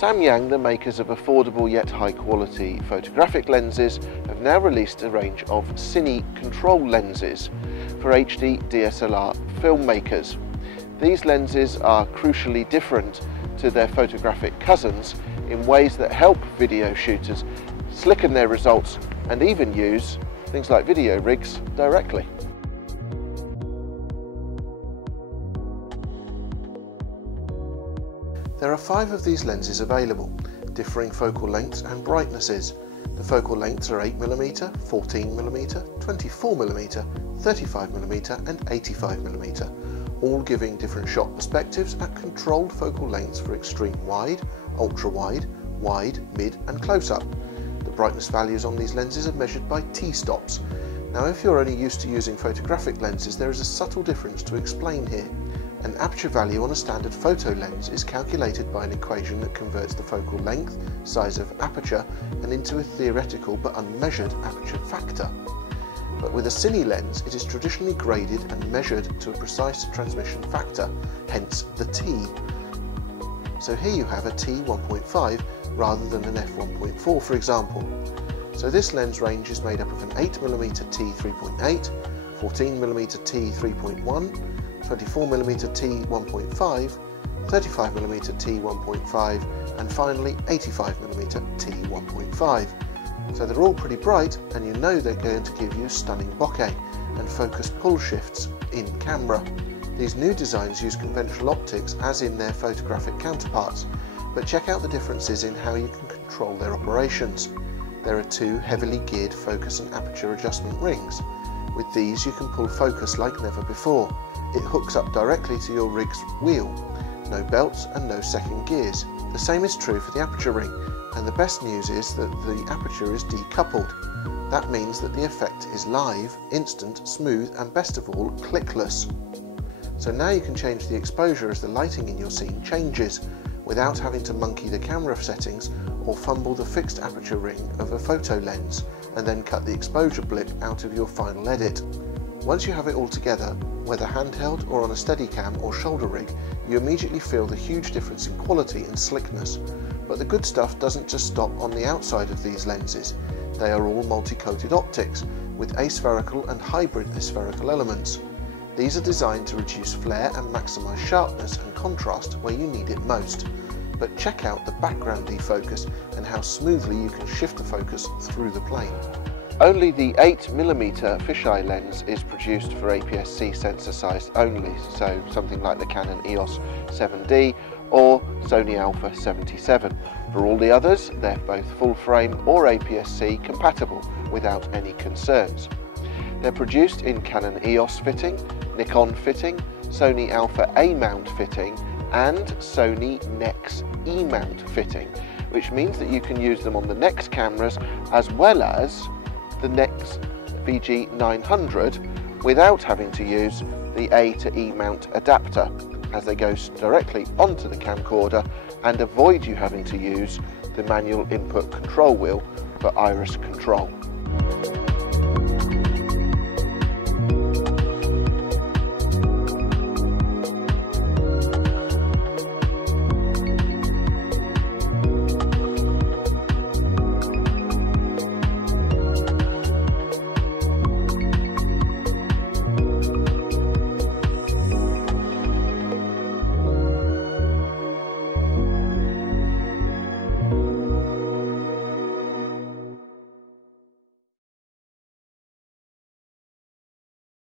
Samyang, the makers of affordable yet high quality photographic lenses, have now released a range of cine control lenses for HD DSLR filmmakers. These lenses are crucially different to their photographic cousins in ways that help video shooters slicken their results and even use things like video rigs directly. There are 5 of these lenses available, differing focal lengths and brightnesses. The focal lengths are 8mm, 14mm, 24mm, 35mm and 85mm, all giving different shot perspectives at controlled focal lengths for extreme wide, ultra wide, wide, mid and close-up. The brightness values on these lenses are measured by t-stops. Now if you're only used to using photographic lenses, there is a subtle difference to explain here. An aperture value on a standard photo lens is calculated by an equation that converts the focal length, size of aperture, and into a theoretical but unmeasured aperture factor. But with a cine lens, it is traditionally graded and measured to a precise transmission factor, hence the T. So here you have a T1.5 rather than an f1.4, for example. So this lens range is made up of an 8mm T3.8, 14mm T3.1, 24mm T1.5, 35mm T1.5 and finally 85mm T1.5. So they're all pretty bright and you know they're going to give you stunning bokeh and focus pull shifts in camera. These new designs use conventional optics as in their photographic counterparts, but check out the differences in how you can control their operations. There are 2 heavily geared focus and aperture adjustment rings. With these you can pull focus like never before. It hooks up directly to your rig's wheel. No belts and no second gears. The same is true for the aperture ring, and the best news is that the aperture is decoupled. That means that the effect is live, instant, smooth and best of all, clickless. So now you can change the exposure as the lighting in your scene changes, without having to monkey the camera settings or fumble the fixed aperture ring of a photo lens, and then cut the exposure blip out of your final edit. Once you have it all together, whether handheld or on a Steadicam or shoulder rig, you immediately feel the huge difference in quality and slickness. But the good stuff doesn't just stop on the outside of these lenses. They are all multi-coated optics, with aspherical and hybrid aspherical elements. These are designed to reduce flare and maximise sharpness and contrast where you need it most. But check out the background defocus and how smoothly you can shift the focus through the plane. Only the 8mm fisheye lens is produced for APS-C sensor size only, so something like the Canon EOS 7D or Sony Alpha 77. For all the others, they're both full frame or APS-C compatible without any concerns. They're produced in Canon EOS fitting, Nikon fitting, Sony Alpha A mount fitting and Sony NEX E mount fitting, which means that you can use them on the NEX cameras as well as the NEX VG900 without having to use the A to E mount adapter, as they go directly onto the camcorder and avoid you having to use the manual input control wheel for iris control.